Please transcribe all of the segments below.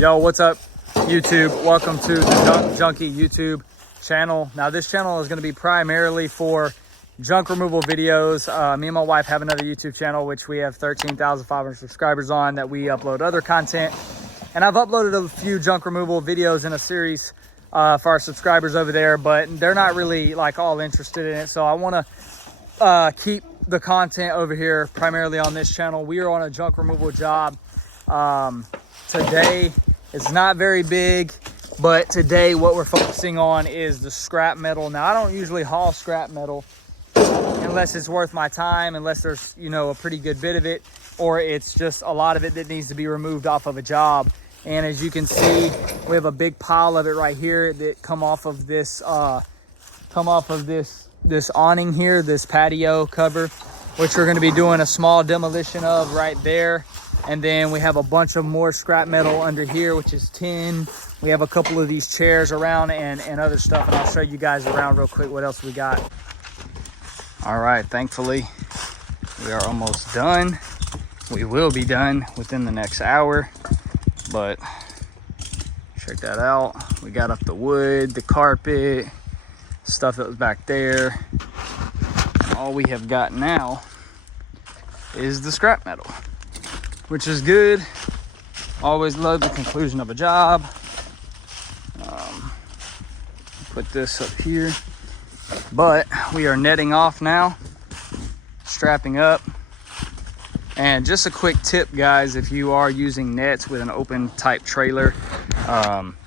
Yo, what's up, YouTube? Welcome to the Junkie YouTube channel. Now, this channel is going to be primarily for junk removal videos. Me and my wife have another YouTube channel, which we have 13,500 subscribers on, that we upload other content. And I've uploaded a few junk removal videos in a series for our subscribers over there, but they're not really like all interested in it. So I want to keep the content over here primarily on this channel. We are on a junk removal job. Today it's not very big, but today what we're focusing on is the scrap metal. Now, I don't usually haul scrap metal unless it's worth my time, unless there's, you know, a pretty good bit of it, or it's just a lot of it that needs to be removed off of a job. And as you can see, we have a big pile of it right here that come off of this this awning here, this patio cover, which we're going to be doing a small demolition of right there. And then we have a bunch of more scrap metal under here, which is tin. We have a couple of these chairs around and other stuff, and I'll show you guys around real quick what else we got. All right, thankfully we are almost done. We will be done within the next hour, but check that out. We got up the wood, the carpet, stuff that was back there. And all we have got now is the scrap metal, which is good. Always love the conclusion of a job. Put this up here, but we are netting off now, strapping up. And just a quick tip, guys, if you are using nets with an open type trailer,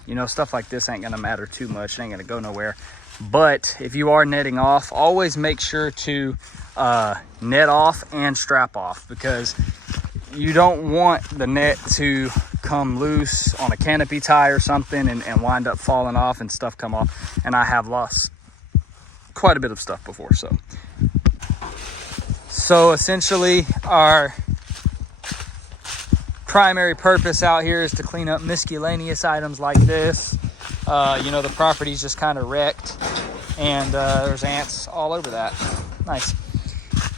you know, stuff like this ain't gonna matter too much. It ain't gonna go nowhere. But if you are netting off, always make sure to net off and strap off, because you don't want the net to come loose on a canopy tie or something and wind up falling off and stuff come off. And I have lost quite a bit of stuff before. So essentially our primary purpose out here is to clean up miscellaneous items like this. You know, the property's just kind of wrecked, and there's ants all over that. Nice.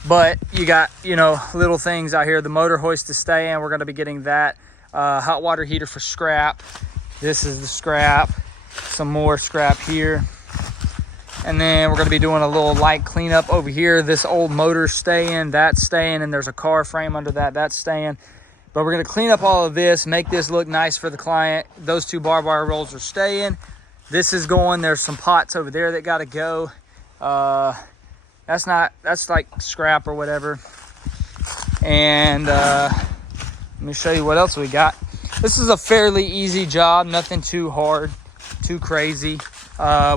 But you got, you know, little things out here. The motor hoist to stay in, we're going to be getting that. Hot water heater for scrap. This is the scrap. Some more scrap here. And then we're going to be doing a little light cleanup over here. This old motor's staying, that's staying, and there's a car frame under that, that's staying. But we're going to clean up all of this, make this look nice for the client. Those two barbed wire rolls are staying. This is going. There's some pots over there that got to go. That's like scrap or whatever. And let me show you what else we got. This is a fairly easy job, nothing too hard, too crazy.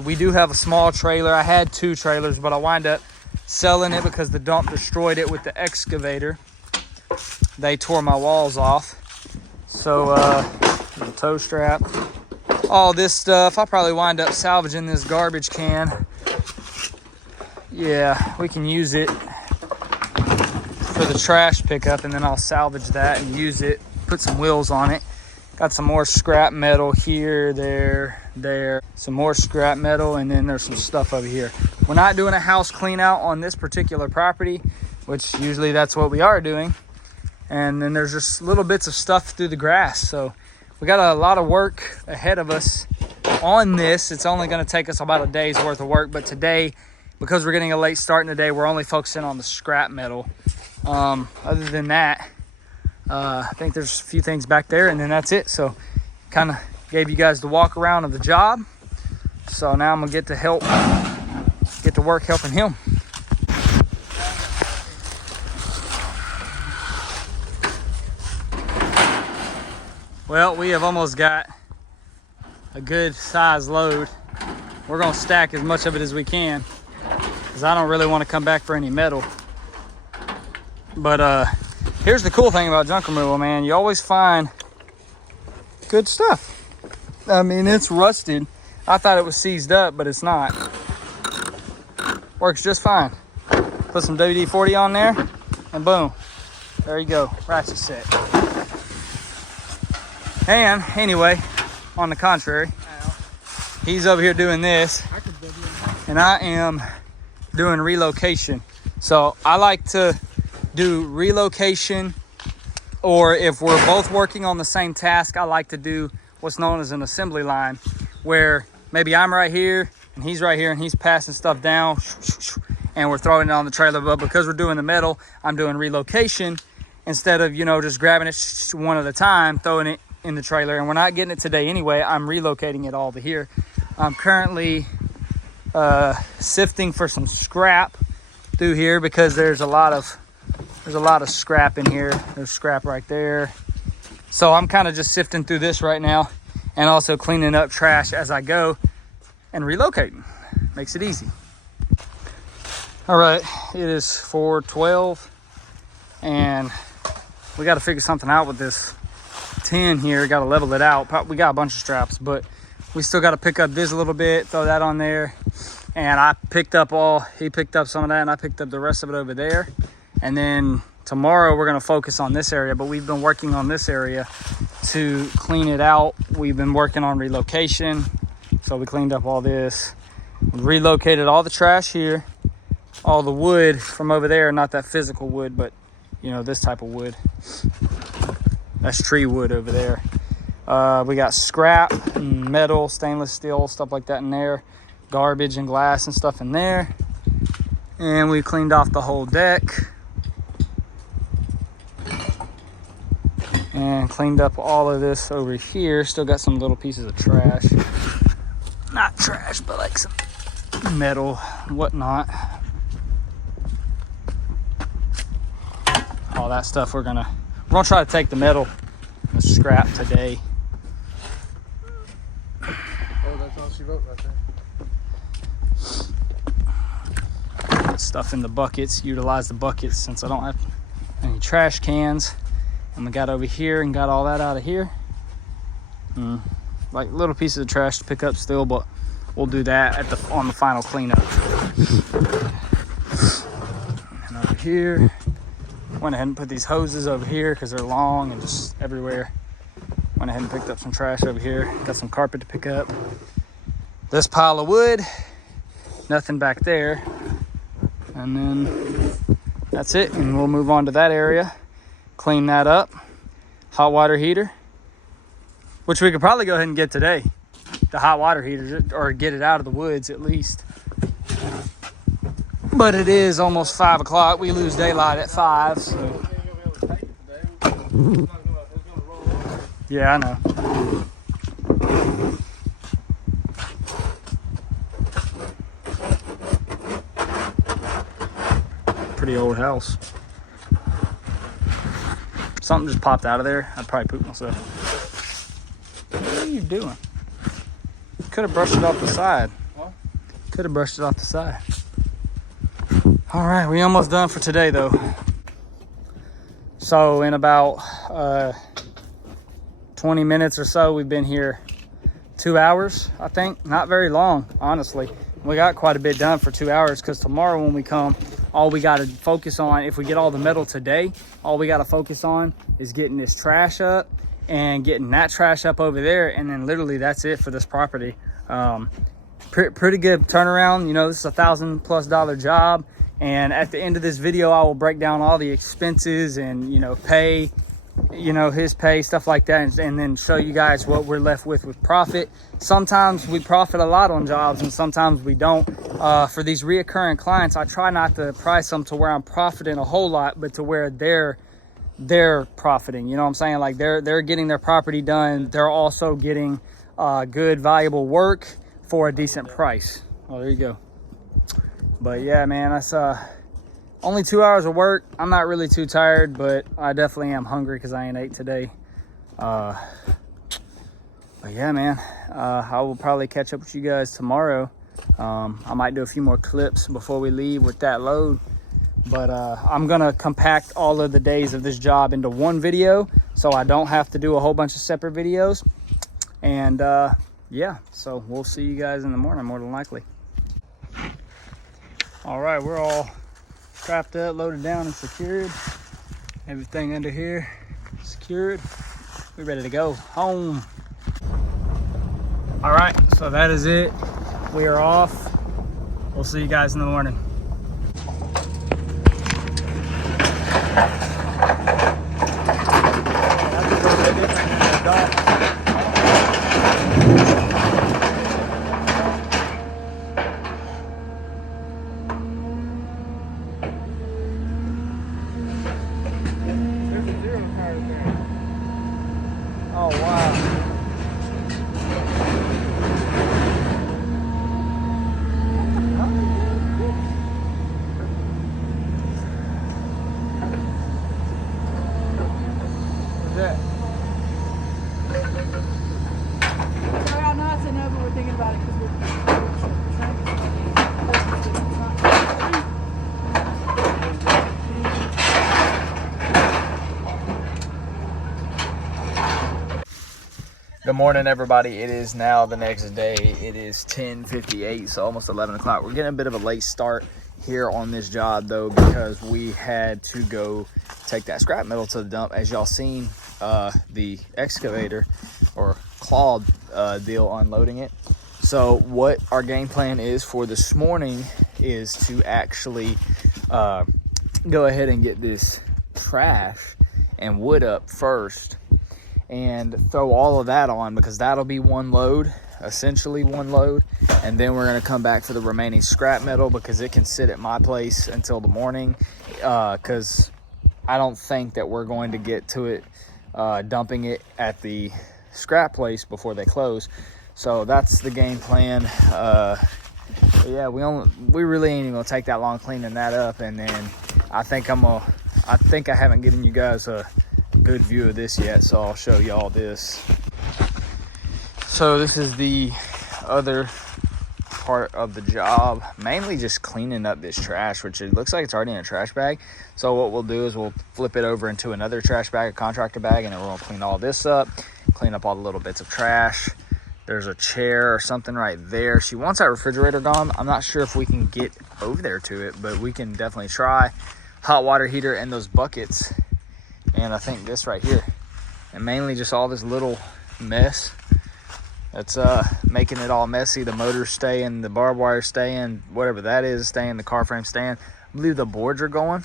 We do have a small trailer. I had two trailers, but I wind up selling it because the dump destroyed it with the excavator. They tore my walls off. So the tow strap, all this stuff. I'll probably wind up salvaging this garbage can. Yeah, we can use it for the trash pickup, and then I'll salvage that and use it, put some wheels on it. Got some more scrap metal here, there, some more scrap metal, and then there's some stuff over here. We're not doing a house clean out on this particular property, which usually that's what we are doing. And then there's just little bits of stuff through the grass. So we got a lot of work ahead of us on this. It's only going to take us about a day's worth of work, but today, because we're getting a late start in the day, we're only focusing on the scrap metal. Other than that, I think there's a few things back there, and then that's it. So kind of gave you guys the walk around of the job. So now I'm gonna get to work helping him. Well, we have almost got a good size load. We're gonna stack as much of it as we can, because I don't really want to come back for any metal. But here's the cool thing about junk removal, man. You always find good stuff. I mean, it's rusted. I thought it was seized up, but it's not. Works just fine. Put some WD-40 on there, and boom, there you go, ratchet set. And anyway, on the contrary, he's over here doing this, and I am doing relocation. So I like to do relocation, or if we're both working on the same task, I like to do what's known as an assembly line, where maybe I'm right here and he's right here and he's passing stuff down and we're throwing it on the trailer. But because we're doing the metal, I'm doing relocation instead of, you know, just grabbing it one at a time, throwing it in the trailer. And we're not getting it today anyway. I'm relocating it all to here. I'm currently sifting for some scrap through here because there's a lot of scrap in here. There's scrap right there. So I'm kind of just sifting through this right now and also cleaning up trash as I go and relocating. Makes it easy. All right, it is 4:12 and we got to figure something out with this tin here. Got to level it out. We got a bunch of straps, but we still got to pick up this a little bit, throw that on there. And he picked up some of that and I picked up the rest of it over there. And then tomorrow we're going to focus on this area, but we've been working on this area to clean it out. We've been working on relocation. So we cleaned up all this, relocated all the trash here, all the wood from over there, not that physical wood, but you know, this type of wood. That's tree wood over there. We got scrap and metal, stainless steel, stuff like that in there, garbage and glass and stuff in there. And we cleaned off the whole deck and cleaned up all of this over here. Still got some little pieces of trash, not trash, but like some metal and whatnot. All that stuff we're gonna try to take the metal and scrap today. Oh, that's all she wrote right there. Put stuff in the buckets, utilize the buckets since I don't have any trash cans. And we got over here and got all that out of here. Like little pieces of trash to pick up still, but we'll do that on the final cleanup. And over here, went ahead and put these hoses over here because they're long and just everywhere. Went ahead and picked up some trash over here. Got some carpet to pick up. This pile of wood, nothing back there. And then that's it. And we'll move on to that area, clean that up. Hot water heater, which we could probably go ahead and get today. The hot water heater, or get it out of the woods at least. But it is almost 5 o'clock. We lose daylight at 5. So. Yeah, I know. Pretty old house. Something just popped out of there. I'd probably poop myself. What are you doing? Could have brushed it off the side. What? Could have brushed it off the side. All right, we almost done for today though. So in about 20 minutes or so, we've been here 2 hours, I think. Not very long, honestly. We got quite a bit done for 2 hours because tomorrow when we come, all we got to focus on, if we get all the metal today, all we got to focus on is getting this trash up and getting that trash up over there. And then literally that's it for this property. Pretty good turnaround. You know, this is $1,000+ job. And at the end of this video, I will break down all the expenses and, you know, pay, you know, his pay, stuff like that. And then show you guys what we're left with profit. Sometimes we profit a lot on jobs and sometimes we don't. For these reoccurring clients, I try not to price them to where I'm profiting a whole lot, but to where they're profiting. You know what I'm saying? Like they're getting their property done. They're also getting good, valuable work for a decent price. Oh, there you go. But yeah, man, that's only 2 hours of work. I'm not really too tired, but I definitely am hungry because I ain't ate today. But yeah, man, I will probably catch up with you guys tomorrow. I might do a few more clips before we leave with that load. But I'm gonna compact all of the days of this job into one video so I don't have to do a whole bunch of separate videos. And yeah, so we'll see you guys in the morning, more than likely. All right, we're all strapped up, loaded down, and secured. Everything under here secured. We're ready to go home. All right, so that is it. We are off. We'll see you guys in the morning. That's a little bit different than the dog. thinking about it because Good morning, everybody. It is now the next day. It is 10:58, so almost 11 o'clock. We're getting a bit of a late start here on this job, though, because we had to go take that scrap metal to the dump. As y'all seen, the excavator or clawed deal unloading it. So what our game plan is for this morning is to actually go ahead and get this trash and wood up first and throw all of that on, because that'll be one load, essentially one load. And then we're going to come back for the remaining scrap metal, because it can sit at my place until the morning, because I don't think that we're going to get to it dumping it at the scrap place before they close. So that's the game plan. Yeah, we really ain't even gonna take that long cleaning that up. And then I think I haven't given you guys a good view of this yet, so I'll show y'all this. So this is the other part of the job, mainly just cleaning up this trash, which it looks like it's already in a trash bag. So what we'll do is we'll flip it over into another trash bag, a contractor bag, and then we're gonna clean all this up, clean up all the little bits of trash. There's a chair or something right there. She wants that refrigerator gone. I'm not sure if we can get over there to it, but we can definitely try. Hot water heater and those buckets, and I think this right here, and mainly just all this little mess that's making it all messy. The motor's staying, the barbed wire staying, whatever that is staying, the car frame staying. I believe the boards are going.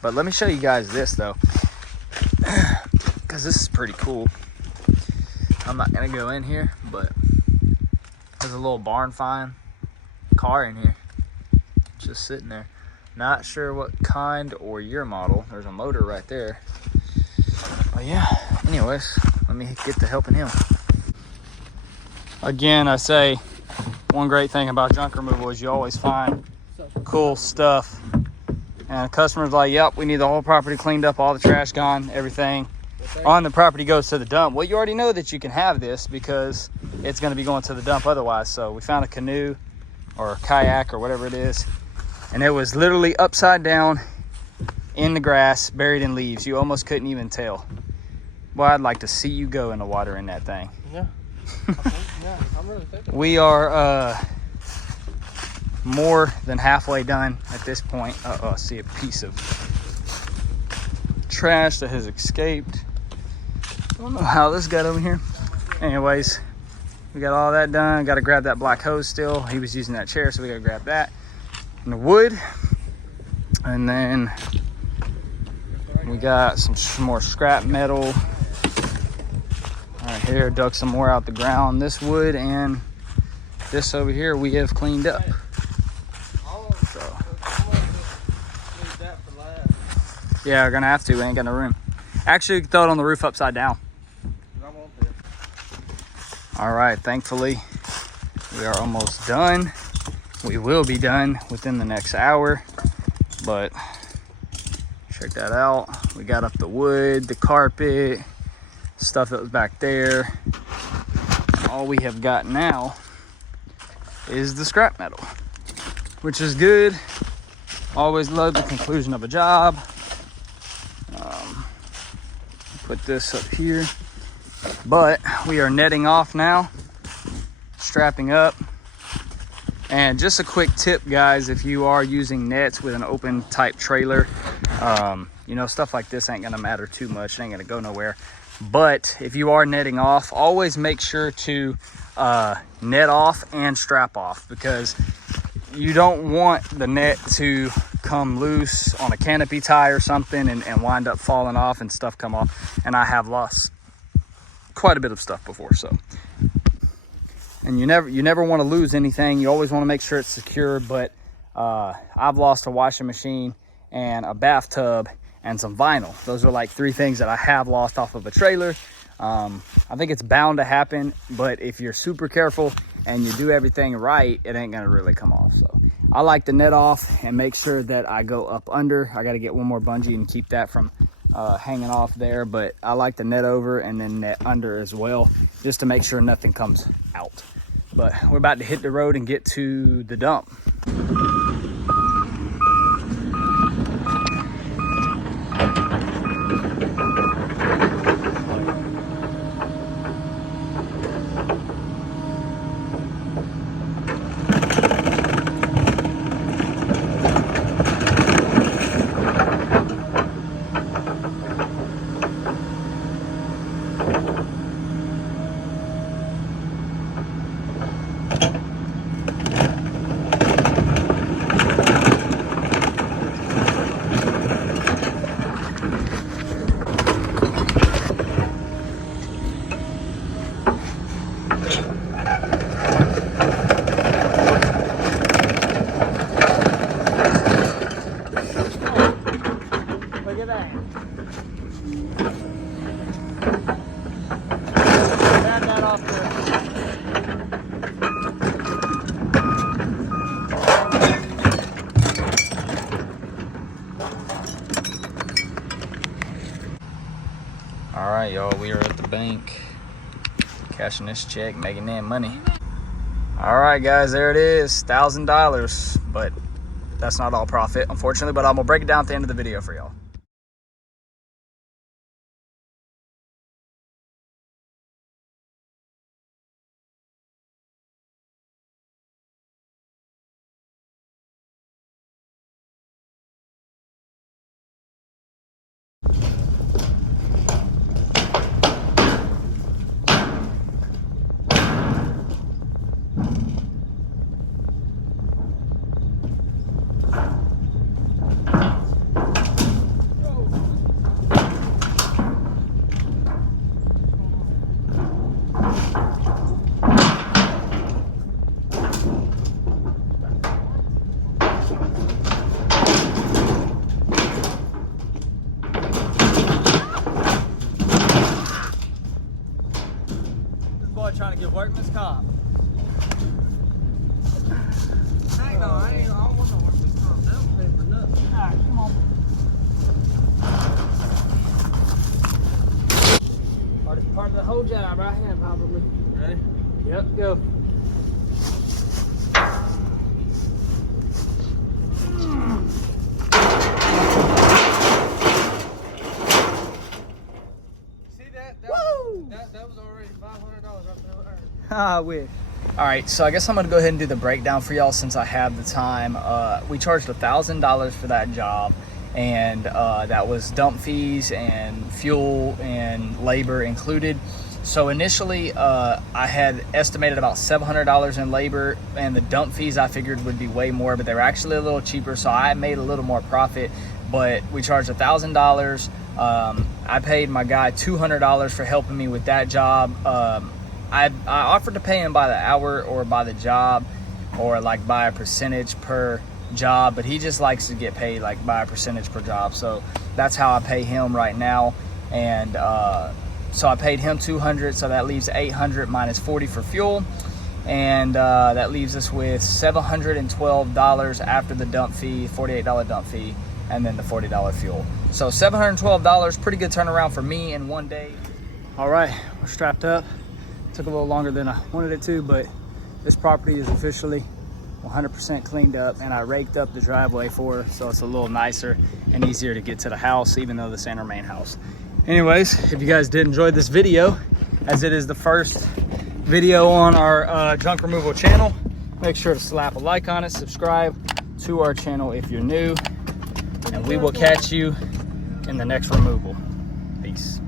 But let me show you guys this though, because this is pretty cool. I'm not gonna go in here, but there's a little barn find car in here, just sitting there. Not sure what kind or year model. There's a motor right there. But yeah, anyways, let me get to helping him. Again, I say one great thing about junk removal is you always find cool stuff. And the customer's like, yep, we need the whole property cleaned up, all the trash gone, everything on the property goes to the dump. Well, you already know that you can have this because it's going to be going to the dump otherwise. So we found a canoe or a kayak or whatever it is, and it was literally upside down in the grass, buried in leaves. You almost couldn't even tell. Well, I'd like to see you go in the water in that thing. Yeah. Yeah, I'm really thinking. We are more than halfway done at this point. I see a piece of trash that has escaped. I don't know how this got over here. Anyways, we got all that done. Got to grab that black hose still. He was using that chair, so we got to grab that. And the wood. And then we got some more scrap metal. Right here, dug some more out the ground. This wood and this over here we have cleaned up. So yeah, we're gonna have to. We ain't got no room. Actually, we can throw it on the roof upside down. All right, thankfully we are almost done. We will be done within the next hour, but check that out. We got up the wood, the carpet, stuff that was back there. All we have got now is the scrap metal, which is good. Always love the conclusion of a job. Put this up here, but we are netting off now, strapping up. And just a quick tip, guys, if you are using nets with an open type trailer, you know, stuff like this ain't gonna matter too much. It ain't gonna go nowhere. But if you are netting off, always make sure to net off and strap off, because you don't want the net to come loose on a canopy tie or something and wind up falling off and stuff come off. And I have lost quite a bit of stuff before. So, and you never want to lose anything. You always want to make sure it's secure. But I've lost a washing machine and a bathtub and some vinyl. Those are like 3 things that I have lost off of a trailer. I think it's bound to happen, but if you're super careful and you do everything right, it ain't gonna really come off. So I like to net off and make sure that I go up under. I got to get one more bungee and keep that from hanging off there, but I like to net over and then net under as well, just to make sure nothing comes out. But we're about to hit the road and get to the dump. All right, y'all, we are at the bank, cashing this check, making that money. All right, guys, there it is, $1,000, but that's not all profit, unfortunately, but I'm gonna break it down at the end of the video for y'all. Trying to get workman's comp. Hang on, I don't want no workman's comp. That don't pay for nothing. Alright, come on. Part of the whole job right here, probably. Ready? Yep, go. See that? Woo! That was already $500 right there. I wish. All right, so I guess I'm gonna go ahead and do the breakdown for y'all since I have the time. We charged $1,000 for that job, and that was dump fees and fuel and labor included. So initially, I had estimated about $700 in labor, and the dump fees I figured would be way more, but they were actually a little cheaper, so I made a little more profit. But we charged $1,000. I paid my guy $200 for helping me with that job. I offered to pay him by the hour or by the job, or like by a percentage per job, but he just likes to get paid like by a percentage per job. So that's how I pay him right now. And so I paid him $200, so that leaves $800 minus $40 for fuel, and that leaves us with $712 after the dump fee, $48 dump fee, and then the $40 fuel. So $712, pretty good turnaround for me in one day. All right, we're strapped up. Took a little longer than I wanted it to, but this property is officially 100% cleaned up, and I raked up the driveway for her, so it's a little nicer and easier to get to the house, even though this ain't our main house. Anyways, if you guys did enjoy this video, as it is the first video on our junk removal channel, make sure to slap a like on it, subscribe to our channel if you're new, and we will catch you in the next removal. Peace.